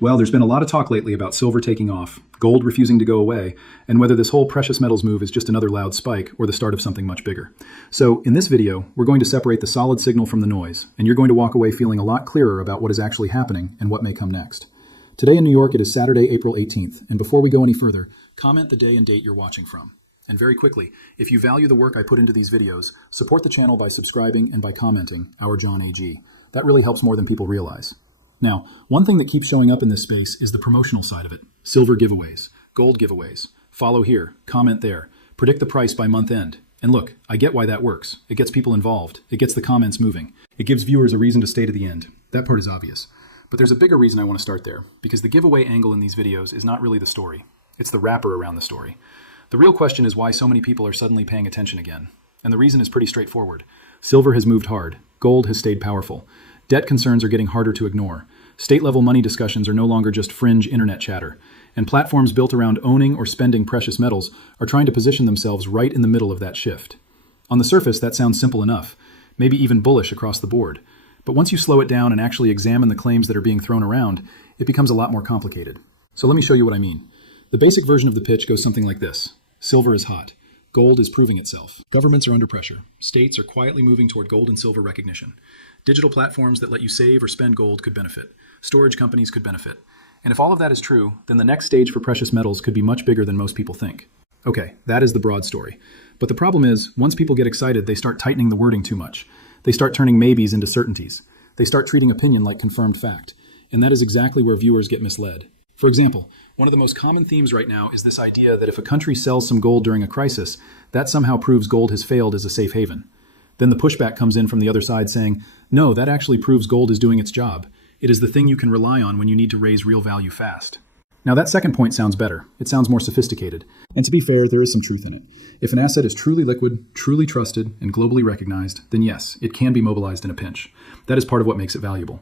Well, there's been a lot of talk lately about silver taking off, gold refusing to go away, and whether this whole precious metals move is just another loud spike or the start of something much bigger. So, in this video, we're going to separate the solid signal from the noise, and you're going to walk away feeling a lot clearer about what is actually happening and what may come next. Today in New York, it is Saturday, April 18th, and before we go any further, comment the day and date you're watching from. And very quickly, if you value the work I put into these videos, support the channel by subscribing and by commenting, Our John AG. That really helps more than people realize. Now, one thing that keeps showing up in this space is the promotional side of it. Silver giveaways, gold giveaways, follow here, comment there, predict the price by month end. And look, I get why that works. It gets people involved. It gets the comments moving. It gives viewers a reason to stay to the end. That part is obvious. But there's a bigger reason I want to start there, because the giveaway angle in these videos is not really the story. It's the wrapper around the story. The real question is why so many people are suddenly paying attention again. And the reason is pretty straightforward. Silver has moved hard. Gold has stayed powerful. Debt concerns are getting harder to ignore. State-level money discussions are no longer just fringe internet chatter. And platforms built around owning or spending precious metals are trying to position themselves right in the middle of that shift. On the surface, that sounds simple enough, maybe even bullish across the board. But once you slow it down and actually examine the claims that are being thrown around, it becomes a lot more complicated. So let me show you what I mean. The basic version of the pitch goes something like this. Silver is hot. Gold is proving itself. Governments are under pressure. States are quietly moving toward gold and silver recognition. Digital platforms that let you save or spend gold could benefit. Storage companies could benefit. And if all of that is true, then the next stage for precious metals could be much bigger than most people think. Okay, that is the broad story. But the problem is, once people get excited, they start tightening the wording too much. They start turning maybes into certainties. They start treating opinion like confirmed fact. And that is exactly where viewers get misled. For example, one of the most common themes right now is this idea that if a country sells some gold during a crisis, that somehow proves gold has failed as a safe haven. Then the pushback comes in from the other side saying, no, that actually proves gold is doing its job. It is the thing you can rely on when you need to raise real value fast. Now that second point sounds better. It sounds more sophisticated. And to be fair, there is some truth in it. If an asset is truly liquid, truly trusted, and globally recognized, then yes, it can be mobilized in a pinch. That is part of what makes it valuable.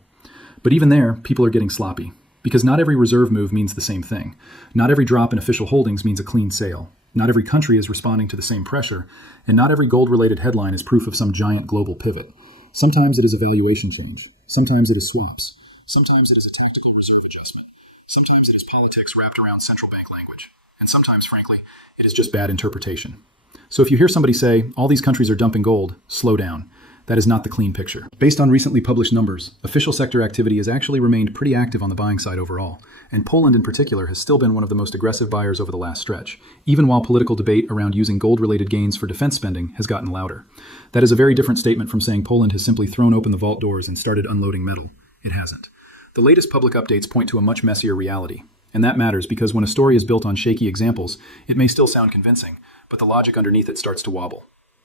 But even there, people are getting sloppy. Because not every reserve move means the same thing. Not every drop in official holdings means a clean sale. Not every country is responding to the same pressure, and not every gold-related headline is proof of some giant global pivot. Sometimes it is a valuation change. Sometimes it is swaps. Sometimes it is a tactical reserve adjustment. Sometimes it is politics wrapped around central bank language. And sometimes, frankly, it is just bad interpretation. So if you hear somebody say, all these countries are dumping gold, slow down. That is not the clean picture. Based on recently published numbers, official sector activity has actually remained pretty active on the buying side overall, and Poland in particular has still been one of the most aggressive buyers over the last stretch, even while political debate around using gold-related gains for defense spending has gotten louder. That is a very different statement from saying Poland has simply thrown open the vault doors and started unloading metal. It hasn't. The latest public updates point to a much messier reality, and that matters because when a story is built on shaky examples, it may still sound convincing, but the logic underneath it starts to wobble.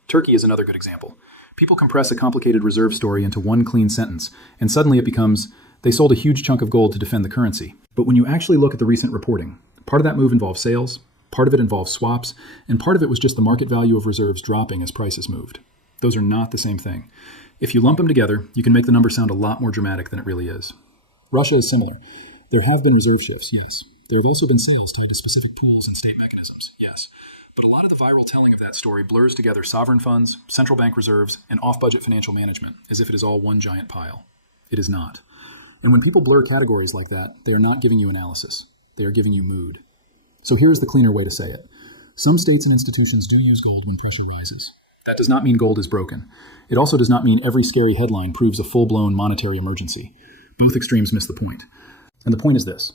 Turkey is another good example. People compress a complicated reserve story into one clean sentence, and suddenly it becomes, they sold a huge chunk of gold to defend the currency. But when you actually look at the recent reporting, part of that move involves sales, part of it involves swaps, and part of it was just the market value of reserves dropping as prices moved. Those are not the same thing. If you lump them together, you can make the number sound a lot more dramatic than it really is. Russia is similar. There have been reserve shifts, yes. There have also been sales tied to specific pools and state mechanisms, yes. But a lot of the viral telling of that story blurs together sovereign funds, central bank reserves, and off-budget financial management as if it is all one giant pile. It is not. And when people blur categories like that, they are not giving you analysis. They are giving you mood. So here's the cleaner way to say it. Some states and institutions do use gold when pressure rises. That does not mean gold is broken. It also does not mean every scary headline proves a full-blown monetary emergency. Both extremes miss the point. And the point is this.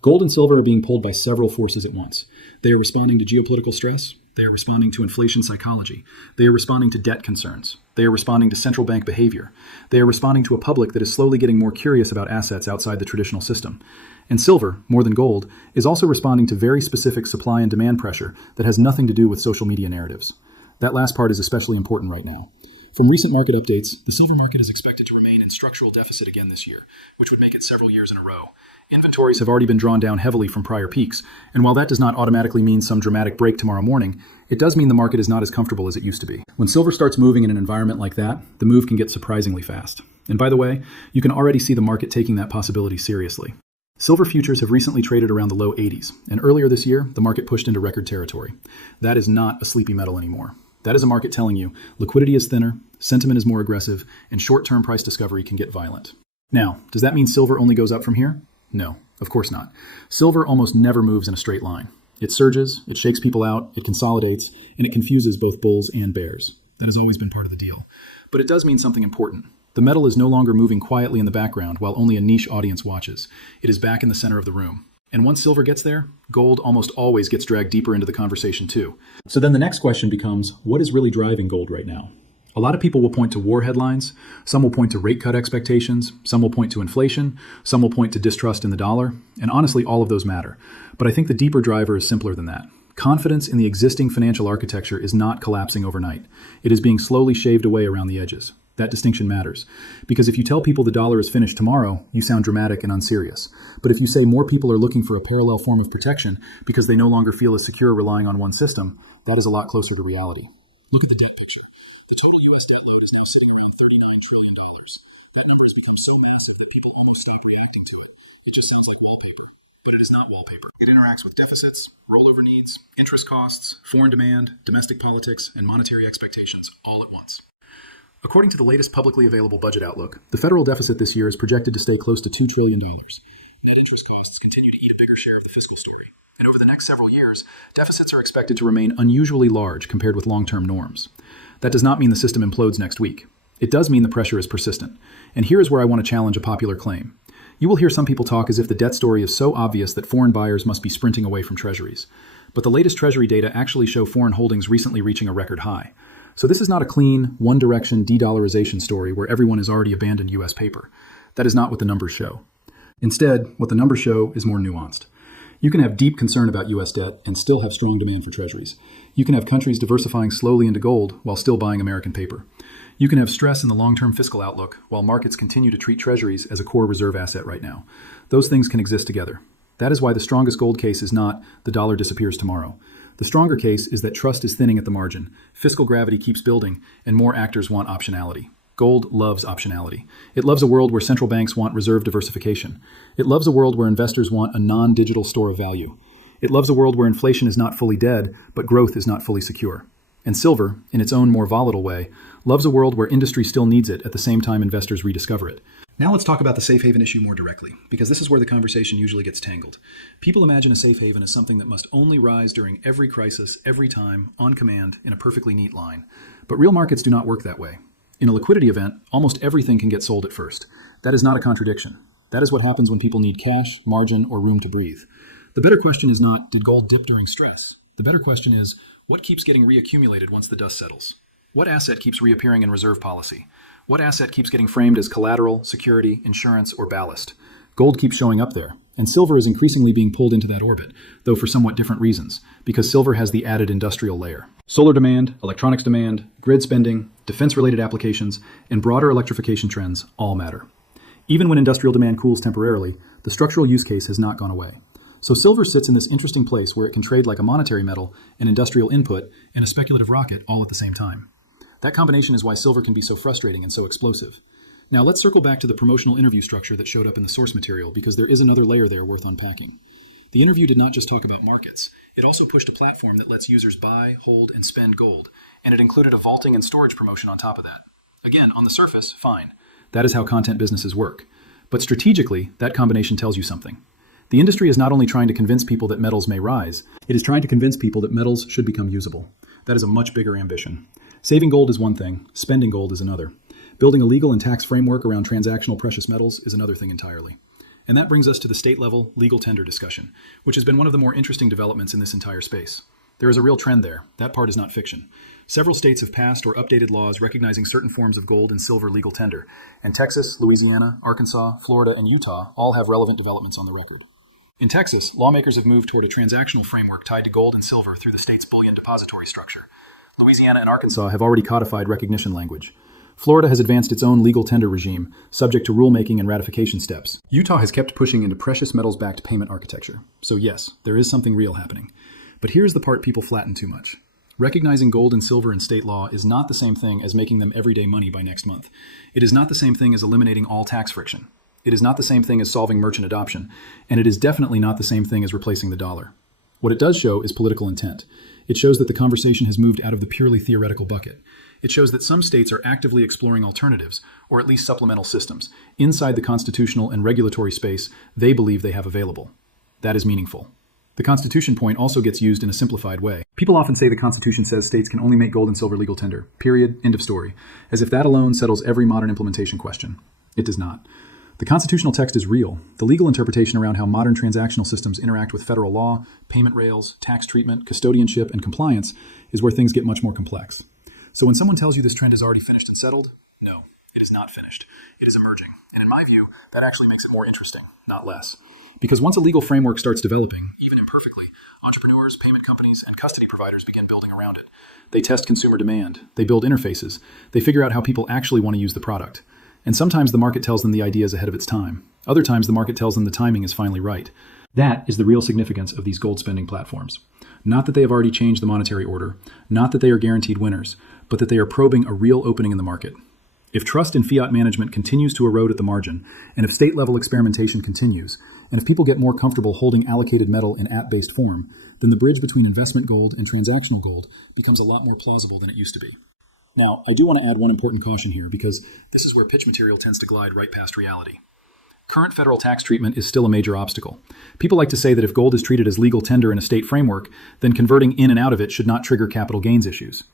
Gold and silver are being pulled by several forces at once. They are responding to geopolitical stress. They are responding to inflation psychology. They are responding to debt concerns. They are responding to central bank behavior. They are responding to a public that is slowly getting more curious about assets outside the traditional system. And silver, more than gold, is also responding to very specific supply and demand pressure that has nothing to do with social media narratives. That last part is especially important right now. From recent market updates, the silver market is expected to remain in structural deficit again this year, which would make it several years in a row. Inventories have already been drawn down heavily from prior peaks, and while that does not automatically mean some dramatic break tomorrow morning, it does mean the market is not as comfortable as it used to be. When silver starts moving in an environment like that, the move can get surprisingly fast. And by the way, you can already see the market taking that possibility seriously. Silver futures have recently traded around the low 80s, and earlier this year, the market pushed into record territory. That is not a sleepy metal anymore. That is a market telling you liquidity is thinner, sentiment is more aggressive, and short-term price discovery can get violent. Now, does that mean silver only goes up from here? No, Of course not. Silver almost never moves in a straight line. It surges, it shakes people out, it consolidates, and it confuses both bulls and bears. That has always been part of the deal. But it does mean something important. The metal is no longer moving quietly in the background while only a niche audience watches. It is back in the center of the room. And once silver gets there, gold almost always gets dragged deeper into the conversation too. So then the next question becomes, what is really driving gold right now? A lot of people will point to war headlines, some will point to rate cut expectations, some will point to inflation, some will point to distrust in the dollar, and honestly, all of those matter. But I think the deeper driver is simpler than that. Confidence in the existing financial architecture is not collapsing overnight. It is being slowly shaved away around the edges. That distinction matters. Because if you tell people the dollar is finished tomorrow, you sound dramatic and unserious. But if you say more people are looking for a parallel form of protection because they no longer feel as secure relying on one system, that is a lot closer to reality. Look at the debt picture. The total U.S. debt load is now sitting around $39 trillion. That number has become so massive that people almost stop reacting to it. It just sounds like wallpaper. But it is not wallpaper. It interacts with deficits, rollover needs, interest costs, foreign demand, domestic politics, and monetary expectations all at once. According to the latest publicly available budget outlook, the federal deficit this year is projected to stay close to $2 trillion. Net interest costs continue to eat a bigger share of the fiscal story. And over the next several years, deficits are expected to remain unusually large compared with long-term norms. That does not mean the system implodes next week. It does mean the pressure is persistent. And here is where I want to challenge a popular claim. You will hear some people talk as if the debt story is so obvious that foreign buyers must be sprinting away from treasuries. But the latest treasury data actually show foreign holdings recently reaching a record high. So this is not a clean, one-direction de-dollarization story where everyone has already abandoned U.S. paper. That is not what the numbers show. Instead, what the numbers show is more nuanced. You can have deep concern about U.S. debt and still have strong demand for treasuries. You can have countries diversifying slowly into gold while still buying American paper. You can have stress in the long-term fiscal outlook while markets continue to treat treasuries as a core reserve asset right now. Those things can exist together. That is why the strongest gold case is not the dollar disappears tomorrow. The stronger case is that trust is thinning at the margin, fiscal gravity keeps building, and more actors want optionality. Gold loves optionality. It loves a world where central banks want reserve diversification. It loves a world where investors want a non-digital store of value. It loves a world where inflation is not fully dead, but growth is not fully secure. And silver, in its own more volatile way, loves a world where industry still needs it at the same time investors rediscover it. Now let's talk about the safe haven issue more directly, because this is where the conversation usually gets tangled. People imagine a safe haven as something that must only rise during every crisis, every time, on command, in a perfectly neat line. But real markets do not work that way. In a liquidity event, almost everything can get sold at first. That is not a contradiction. That is what happens when people need cash, margin, or room to breathe. The better question is not, did gold dip during stress? The better question is, what keeps getting reaccumulated once the dust settles? What asset keeps reappearing in reserve policy? What asset keeps getting framed as collateral, security, insurance, or ballast? Gold keeps showing up there, and silver is increasingly being pulled into that orbit, though for somewhat different reasons, because silver has the added industrial layer. Solar demand, electronics demand, grid spending, defense-related applications, and broader electrification trends all matter. Even when industrial demand cools temporarily, the structural use case has not gone away. So silver sits in this interesting place where it can trade like a monetary metal, an industrial input, and a speculative rocket all at the same time. That combination is why silver can be so frustrating and so explosive. Now let's circle back to the promotional interview structure that showed up in the source material, because there is another layer there worth unpacking. The interview did not just talk about markets. It also pushed a platform that lets users buy, hold, and spend gold, and it included a vaulting and storage promotion on top of that. Again, on the surface, fine. That is how content businesses work. But strategically, that combination tells you something. The industry is not only trying to convince people that metals may rise, it is trying to convince people that metals should become usable. That is a much bigger ambition. Saving gold is one thing, spending gold is another. Building a legal and tax framework around transactional precious metals is another thing entirely. And that brings us to the state-level legal tender discussion, which has been one of the more interesting developments in this entire space. There is a real trend there. That part is not fiction. Several states have passed or updated laws recognizing certain forms of gold and silver legal tender, and Texas, Louisiana, Arkansas, Florida, and Utah all have relevant developments on the record. In Texas, lawmakers have moved toward a transactional framework tied to gold and silver through the state's bullion depository structure. Louisiana and Arkansas have already codified recognition language. Florida has advanced its own legal tender regime, subject to rulemaking and ratification steps. Utah has kept pushing into precious metals-backed payment architecture. So yes, there is something real happening. But here's the part people flatten too much. Recognizing gold and silver in state law is not the same thing as making them everyday money by next month. It is not the same thing as eliminating all tax friction. It is not the same thing as solving merchant adoption, and it is definitely not the same thing as replacing the dollar. What it does show is political intent. It shows that the conversation has moved out of the purely theoretical bucket. It shows that some states are actively exploring alternatives, or at least supplemental systems, inside the constitutional and regulatory space they believe they have available. That is meaningful. The Constitution point also gets used in a simplified way. People often say the Constitution says states can only make gold and silver legal tender. Period. End of story. As if that alone settles every modern implementation question. It does not. The constitutional text is real. The legal interpretation around how modern transactional systems interact with federal law, payment rails, tax treatment, custodianship, and compliance is where things get much more complex. So when someone tells you this trend is already finished and settled, no, it is not finished. It is emerging. And in my view, that actually makes it more interesting, not less. Because once a legal framework starts developing, even imperfectly, entrepreneurs, payment companies, and custody providers begin building around it. They test consumer demand. They build interfaces. They figure out how people actually want to use the product. And sometimes the market tells them the idea is ahead of its time. Other times the market tells them the timing is finally right. That is the real significance of these gold spending platforms. Not that they have already changed the monetary order, not that they are guaranteed winners, but that they are probing a real opening in the market. If trust in fiat management continues to erode at the margin, and if state-level experimentation continues, and if people get more comfortable holding allocated metal in app-based form, then the bridge between investment gold and transactional gold becomes a lot more plausible than it used to be. Now, I do want to add one important caution here, because this is where pitch material tends to glide right past reality. Current federal tax treatment is still a major obstacle. People like to say that if gold is treated as legal tender in a state framework, then converting in and out of it should not trigger capital gains issues.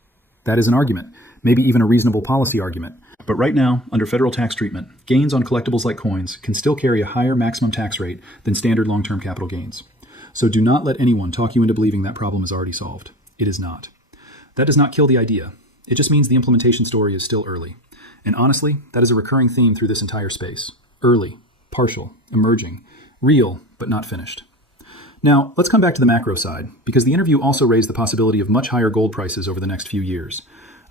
That is an argument, maybe even a reasonable policy argument. But right now, under federal tax treatment, gains on collectibles like coins can still carry a higher maximum tax rate than standard long-term capital gains. So do not let anyone talk you into believing that problem is already solved. It is not. That does not kill the idea. It just means the implementation story is still early. And honestly, that is a recurring theme through this entire space. Early, partial, emerging, real, but not finished. Now, let's come back to the macro side, because the interview also raised the possibility of much higher gold prices over the next few years.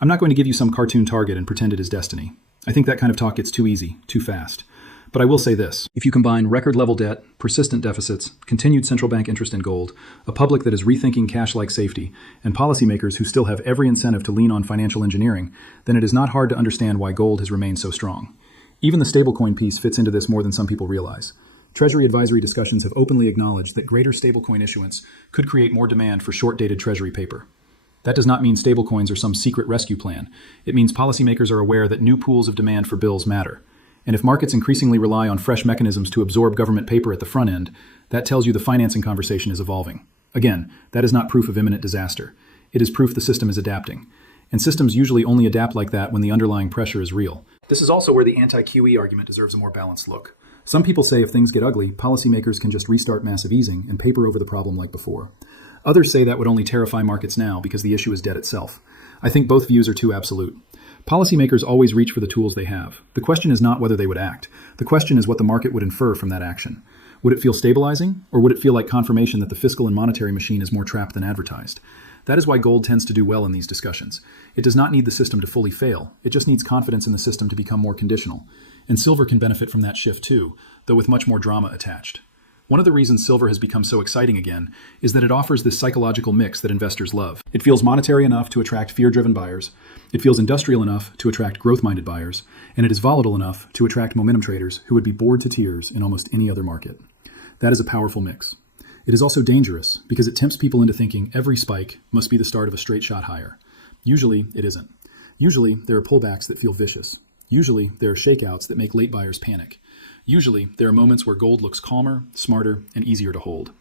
I'm not going to give you some cartoon target and pretend it is destiny. I think that kind of talk gets too easy, too fast. But I will say this. If you combine record-level debt, persistent deficits, continued central bank interest in gold, a public that is rethinking cash-like safety, and policymakers who still have every incentive to lean on financial engineering, then it is not hard to understand why gold has remained so strong. Even the stablecoin piece fits into this more than some people realize. Treasury advisory discussions have openly acknowledged that greater stablecoin issuance could create more demand for short-dated treasury paper. That does not mean stablecoins are some secret rescue plan. It means policymakers are aware that new pools of demand for bills matter. And if markets increasingly rely on fresh mechanisms to absorb government paper at the front end, that tells you the financing conversation is evolving. Again, that is not proof of imminent disaster. It is proof the system is adapting. And systems usually only adapt like that when the underlying pressure is real. This is also where the anti-QE argument deserves a more balanced look. Some people say if things get ugly, policymakers can just restart massive easing and paper over the problem like before. Others say that would only terrify markets now because the issue is debt itself. I think both views are too absolute. Policymakers always reach for the tools they have. The question is not whether they would act. The question is what the market would infer from that action. Would it feel stabilizing, or would it feel like confirmation that the fiscal and monetary machine is more trapped than advertised? That is why gold tends to do well in these discussions. It does not need the system to fully fail. It just needs confidence in the system to become more conditional. And silver can benefit from that shift too, though with much more drama attached. One of the reasons silver has become so exciting again is that it offers this psychological mix that investors love. It feels monetary enough to attract fear-driven buyers, it feels industrial enough to attract growth-minded buyers, and it is volatile enough to attract momentum traders who would be bored to tears in almost any other market. That is a powerful mix. It is also dangerous because it tempts people into thinking every spike must be the start of a straight shot higher. Usually, it isn't. Usually, there are pullbacks that feel vicious. Usually, there are shakeouts that make late buyers panic. Usually, there are moments where gold looks calmer, smarter, and easier to hold.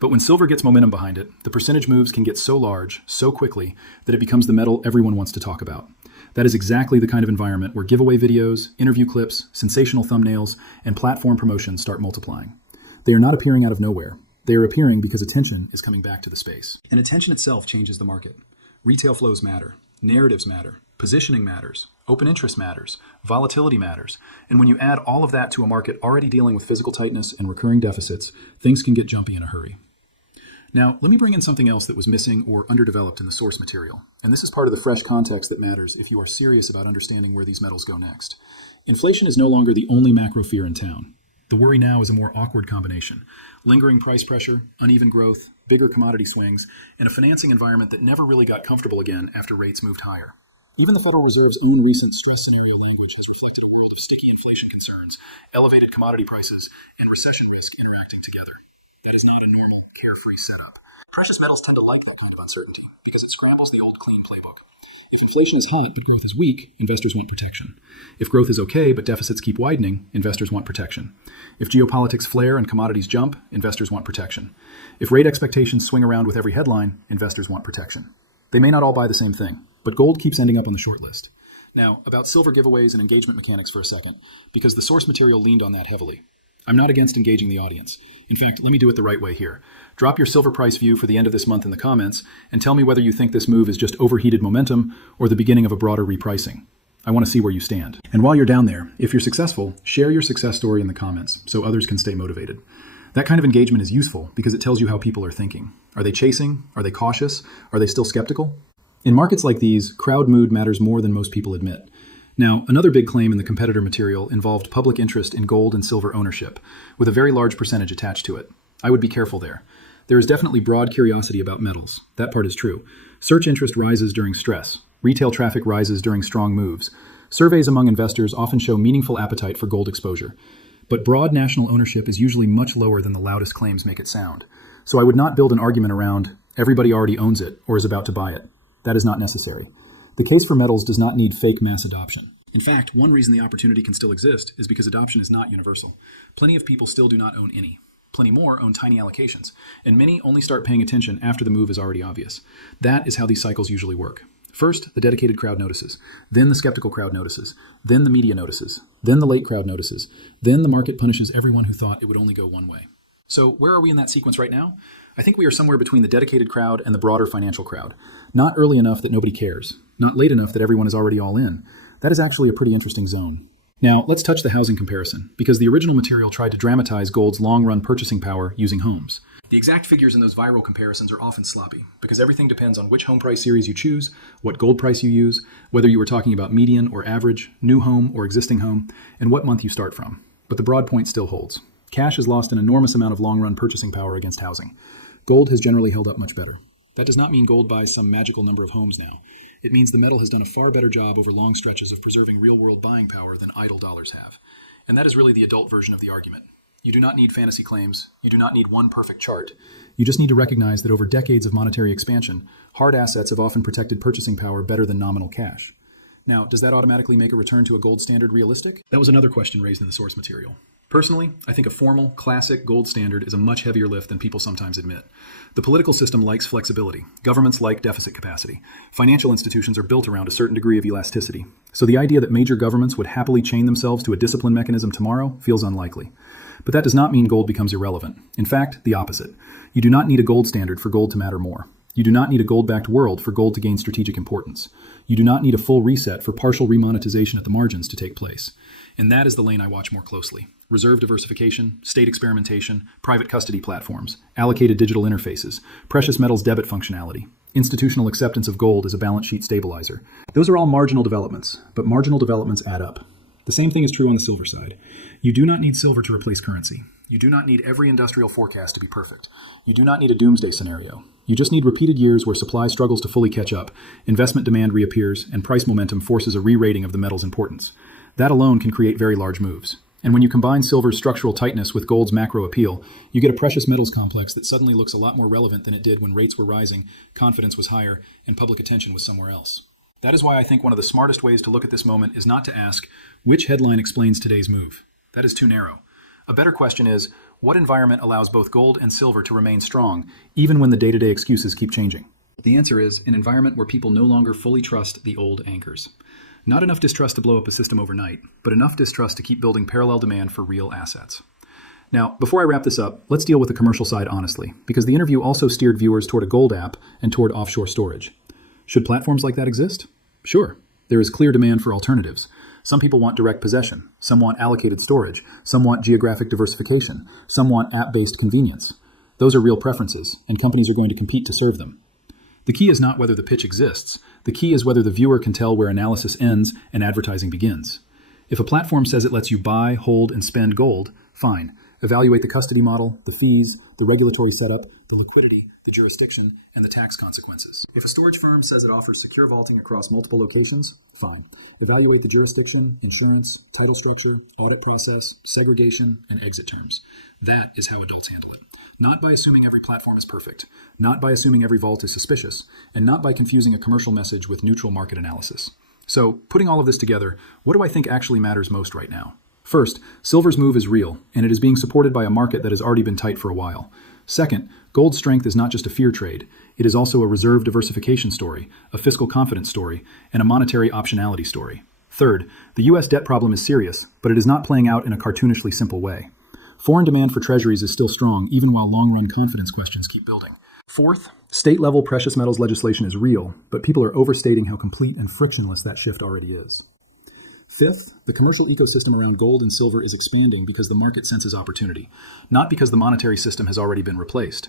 But when silver gets momentum behind it, the percentage moves can get so large, so quickly, that it becomes the metal everyone wants to talk about. That is exactly the kind of environment where giveaway videos, interview clips, sensational thumbnails, and platform promotions start multiplying. They are not appearing out of nowhere. They are appearing because attention is coming back to the space. And attention itself changes the market. Retail flows matter. Narratives matter. Positioning matters. Open interest matters. Volatility matters. And when you add all of that to a market already dealing with physical tightness and recurring deficits, things can get jumpy in a hurry. Now, let me bring in something else that was missing or underdeveloped in the source material. And this is part of the fresh context that matters if you are serious about understanding where these metals go next. Inflation is no longer the only macro fear in town. The worry now is a more awkward combination. Lingering price pressure, uneven growth, bigger commodity swings, and a financing environment that never really got comfortable again after rates moved higher. Even the Federal Reserve's own recent stress scenario language has reflected a world of sticky inflation concerns, elevated commodity prices, and recession risk interacting together. That is not a normal, carefree setup. Precious metals tend to like that kind of uncertainty because it scrambles the old clean playbook. If inflation is hot but growth is weak, investors want protection. If growth is okay but deficits keep widening, investors want protection. If geopolitics flare and commodities jump, investors want protection. If rate expectations swing around with every headline, investors want protection. They may not all buy the same thing, but gold keeps ending up on the short list. Now, about silver giveaways and engagement mechanics for a second, because the source material leaned on that heavily. I'm not against engaging the audience. In fact, let me do it the right way here. Drop your silver price view for the end of this month in the comments and tell me whether you think this move is just overheated momentum or the beginning of a broader repricing. I want to see where you stand. And while you're down there, if you're successful, share your success story in the comments so others can stay motivated. That kind of engagement is useful because it tells you how people are thinking. Are they chasing? Are they cautious? Are they still skeptical? In markets like these, crowd mood matters more than most people admit. Now, another big claim in the competitor material involved public interest in gold and silver ownership, with a very large percentage attached to it. I would be careful there. There is definitely broad curiosity about metals. That part is true. Search interest rises during stress. Retail traffic rises during strong moves. Surveys among investors often show meaningful appetite for gold exposure. But broad national ownership is usually much lower than the loudest claims make it sound. So I would not build an argument around everybody already owns it or is about to buy it. That is not necessary. The case for metals does not need fake mass adoption. In fact, one reason the opportunity can still exist is because adoption is not universal. Plenty of people still do not own any. Plenty more own tiny allocations, and many only start paying attention after the move is already obvious. That is how these cycles usually work. First, the dedicated crowd notices. Then the skeptical crowd notices. Then the media notices. Then the late crowd notices. Then the market punishes everyone who thought it would only go one way. So where are we in that sequence right now? I think we are somewhere between the dedicated crowd and the broader financial crowd. Not early enough that nobody cares. Not late enough that everyone is already all in. That is actually a pretty interesting zone. Now, let's touch the housing comparison, because the original material tried to dramatize gold's long-run purchasing power using homes. The exact figures in those viral comparisons are often sloppy, because everything depends on which home price series you choose, what gold price you use, whether you were talking about median or average, new home or existing home, and what month you start from. But the broad point still holds. Cash has lost an enormous amount of long-run purchasing power against housing. Gold has generally held up much better. That does not mean gold buys some magical number of homes now. It means the metal has done a far better job over long stretches of preserving real-world buying power than idle dollars have. And that is really the adult version of the argument. You do not need fantasy claims. You do not need one perfect chart. You just need to recognize that over decades of monetary expansion, hard assets have often protected purchasing power better than nominal cash. Now, does that automatically make a return to a gold standard realistic? That was another question raised in the source material. Personally, I think a formal, classic gold standard is a much heavier lift than people sometimes admit. The political system likes flexibility. Governments like deficit capacity. Financial institutions are built around a certain degree of elasticity. So the idea that major governments would happily chain themselves to a discipline mechanism tomorrow feels unlikely. But that does not mean gold becomes irrelevant. In fact, the opposite. You do not need a gold standard for gold to matter more. You do not need a gold-backed world for gold to gain strategic importance. You do not need a full reset for partial remonetization at the margins to take place. And that is the lane I watch more closely. Reserve diversification, state experimentation, private custody platforms, allocated digital interfaces, precious metals debit functionality, institutional acceptance of gold as a balance sheet stabilizer. Those are all marginal developments, but marginal developments add up. The same thing is true on the silver side. You do not need silver to replace currency. You do not need every industrial forecast to be perfect. You do not need a doomsday scenario. You just need repeated years where supply struggles to fully catch up, investment demand reappears, and price momentum forces a re-rating of the metal's importance. That alone can create very large moves. And when you combine silver's structural tightness with gold's macro appeal, you get a precious metals complex that suddenly looks a lot more relevant than it did when rates were rising, confidence was higher, and public attention was somewhere else. That is why I think one of the smartest ways to look at this moment is not to ask, which headline explains today's move? That is too narrow. A better question is, what environment allows both gold and silver to remain strong, even when the day-to-day excuses keep changing? The answer is an environment where people no longer fully trust the old anchors. Not enough distrust to blow up a system overnight, but enough distrust to keep building parallel demand for real assets. Now, before I wrap this up, let's deal with the commercial side honestly, because the interview also steered viewers toward a gold app and toward offshore storage. Should platforms like that exist? Sure. There is clear demand for alternatives. Some people want direct possession. Some want allocated storage. Some want geographic diversification. Some want app-based convenience. Those are real preferences, and companies are going to compete to serve them. The key is not whether the pitch exists. The key is whether the viewer can tell where analysis ends and advertising begins. If a platform says it lets you buy, hold, and spend gold, fine. Evaluate the custody model, the fees, the regulatory setup, the liquidity, the jurisdiction, and the tax consequences. If a storage firm says it offers secure vaulting across multiple locations, fine. Evaluate the jurisdiction, insurance, title structure, audit process, segregation, and exit terms. That is how adults handle it. Not by assuming every platform is perfect, not by assuming every vault is suspicious, and not by confusing a commercial message with neutral market analysis. So, putting all of this together, what do I think actually matters most right now? First, silver's move is real, and it is being supported by a market that has already been tight for a while. Second, gold's strength is not just a fear trade. It is also a reserve diversification story, a fiscal confidence story, and a monetary optionality story. Third, the U.S. debt problem is serious, but it is not playing out in a cartoonishly simple way. Foreign demand for treasuries is still strong, even while long-run confidence questions keep building. Fourth, state-level precious metals legislation is real, but people are overstating how complete and frictionless that shift already is. Fifth, the commercial ecosystem around gold and silver is expanding because the market senses opportunity, not because the monetary system has already been replaced.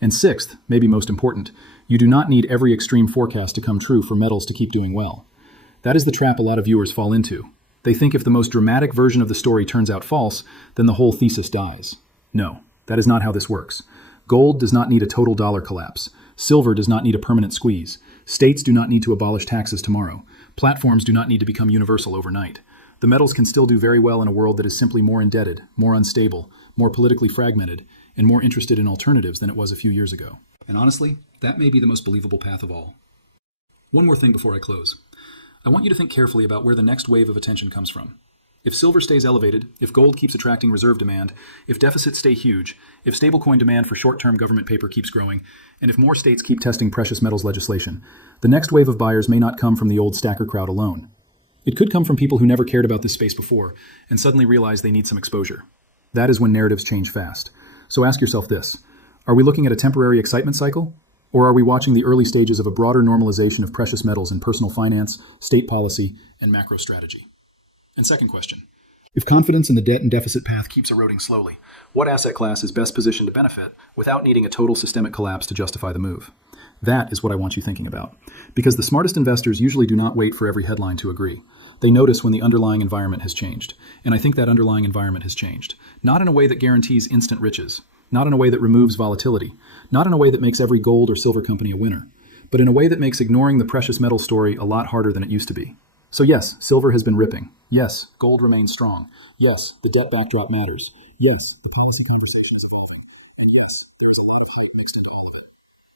And sixth, maybe most important, you do not need every extreme forecast to come true for metals to keep doing well. That is the trap a lot of viewers fall into. They think if the most dramatic version of the story turns out false, then the whole thesis dies. No, that is not how this works. Gold does not need a total dollar collapse. Silver does not need a permanent squeeze. States do not need to abolish taxes tomorrow. Platforms do not need to become universal overnight. The metals can still do very well in a world that is simply more indebted, more unstable, more politically fragmented, and more interested in alternatives than it was a few years ago. And honestly, that may be the most believable path of all. One more thing before I close. I want you to think carefully about where the next wave of attention comes from. If silver stays elevated, if gold keeps attracting reserve demand, if deficits stay huge, if stablecoin demand for short-term government paper keeps growing, and if more states keep testing precious metals legislation, the next wave of buyers may not come from the old stacker crowd alone. It could come from people who never cared about this space before and suddenly realize they need some exposure. That is when narratives change fast. So ask yourself this: are we looking at a temporary excitement cycle? Or are we watching the early stages of a broader normalization of precious metals in personal finance, state policy, and macro strategy? And second question, if confidence in the debt and deficit path keeps eroding slowly, what asset class is best positioned to benefit without needing a total systemic collapse to justify the move? That is what I want you thinking about. Because the smartest investors usually do not wait for every headline to agree. They notice when the underlying environment has changed. And I think that underlying environment has changed. Not in a way that guarantees instant riches. Not in a way that removes volatility. Not in a way that makes every gold or silver company a winner. But in a way that makes ignoring the precious metal story a lot harder than it used to be. So yes, silver has been ripping. Yes, gold remains strong. Yes, the debt backdrop matters. Yes, the policy conversation is evolving. And yes, there's a lot of hope mixed in with it.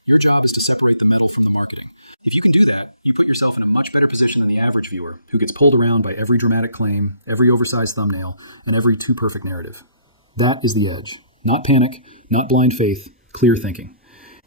Your job is to separate the metal from the marketing. If you can do that, you put yourself in a much better position than the average viewer who gets pulled around by every dramatic claim, every oversized thumbnail, and every too perfect narrative. That is the edge. Not panic, not blind faith, clear thinking.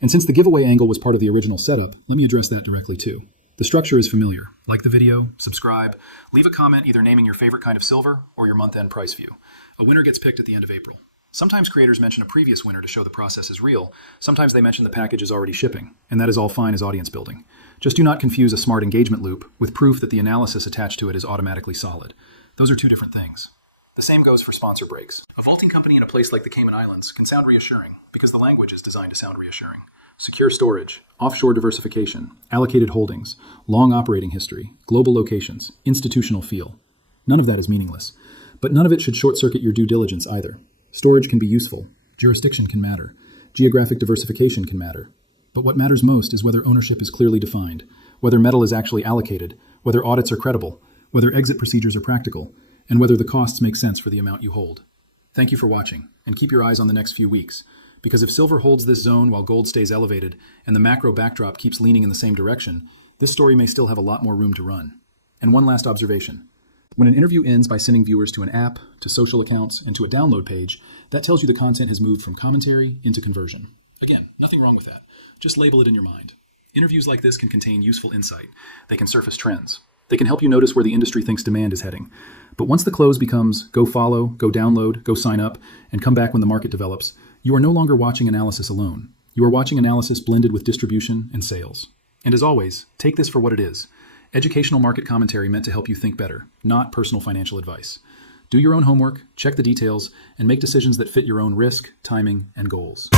And since the giveaway angle was part of the original setup, let me address that directly too. The structure is familiar. Like the video, subscribe, leave a comment either naming your favorite kind of silver or your month-end price view. A winner gets picked at the end of April. Sometimes creators mention a previous winner to show the process is real. Sometimes they mention the package is already shipping, and that is all fine as audience building. Just do not confuse a smart engagement loop with proof that the analysis attached to it is automatically solid. Those are two different things. The same goes for sponsor breaks. A vaulting company in a place like the Cayman Islands can sound reassuring because the language is designed to sound reassuring. Secure storage, offshore diversification, allocated holdings, long operating history, global locations, institutional feel. None of that is meaningless. But none of it should short-circuit your due diligence either. Storage can be useful. Jurisdiction can matter. Geographic diversification can matter. But what matters most is whether ownership is clearly defined, whether metal is actually allocated, whether audits are credible, whether exit procedures are practical, and whether the costs make sense for the amount you hold. Thank you for watching, and keep your eyes on the next few weeks. Because if silver holds this zone while gold stays elevated, and the macro backdrop keeps leaning in the same direction, this story may still have a lot more room to run. And one last observation. When an interview ends by sending viewers to an app, to social accounts, and to a download page, that tells you the content has moved from commentary into conversion. Again, nothing wrong with that. Just label it in your mind. Interviews like this can contain useful insight. They can surface trends. They can help you notice where the industry thinks demand is heading. But once the close becomes go follow, go download, go sign up, and come back when the market develops, you are no longer watching analysis alone. You are watching analysis blended with distribution and sales. And as always, take this for what it is. Educational market commentary meant to help you think better, not personal financial advice. Do your own homework, check the details, and make decisions that fit your own risk, timing, and goals.